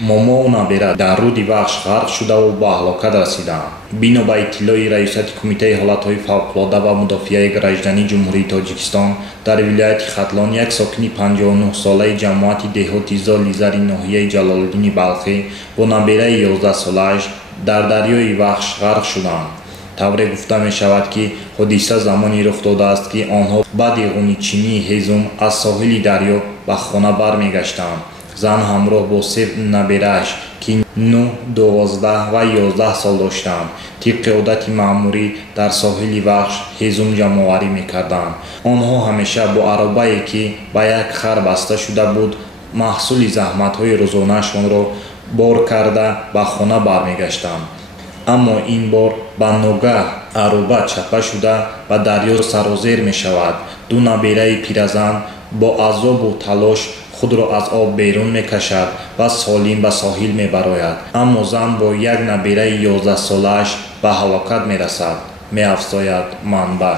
момо набера дар руди вахш ғарқ шудаву ба ҳалокат расиданд. бино ба иттилои раисати кумитаи ҳолатҳои фавқулода ва мудофиаи граждании ҷумҳурии тоҷикистон дар вилояти хатлон як сокини 59-солаи ҷамоати деҳоти золи зари ноҳияи ҷалолиддини балхӣ бо набераи 11-солааш дар дарёи вахш ғарқ шуданд. тавре гуфта мешавад ки ҳодиса замоне рух додааст ки онҳо баъди ғуничинии ҳезум аз соҳили дарё ба хона бармегаштанд. зан ҳамроҳ бо се наберааш ки 9, 12 ва 11 сол доштанд тибқи одати маъмурӣ дар соҳили вахш ҳезум ҷамъоварӣ мекарданд. онҳо ҳамеша бо аробае ки ба як хар баста шуда буд маҳсули заҳматҳои рӯзонаашонро бор карда ба хона бармегаштанд. аммо ин бор ба ногаҳ ароба чапа шуда ба дарё сарозер мешавад. ду набераи пиразан бо азобу талош худро аз об берун мекашад ва солим ба соҳил мебарояд. аммо зан бо як набераи 11-солааш ба ҳалокат мерасад, меафзояд манбаъ.